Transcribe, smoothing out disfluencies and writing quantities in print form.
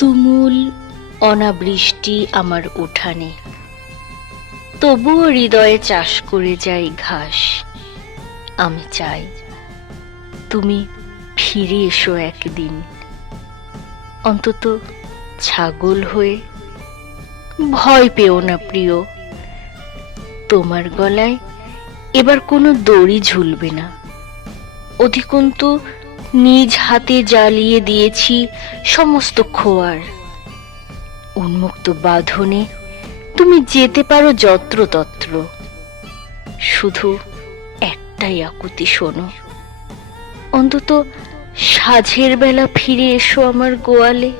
তুমুল অনাবৃষ্টি আমার উঠানে, তবুও হৃদয়ে চাষ করে যাই ঘাস। আমি চাই তুমি ফিরে এসো একদিন, অন্তত ছাগল হয়ে। ভয় পেও না প্রিয়, তোমার গলায় এবার কোনো দড়ি ঝুলবে না। অধিকন্তু নিজ হাতে জ্বালিয়ে দিয়েছি সমস্ত খোয়ার। উন্মুক্ত বাঁধনে তুমি যেতে পারো যত্রতত্র। শুধু একটাই আকুতি শোনো, অন্তত সাঁঝের বেলা ফিরে এসো আমার গোয়ালে।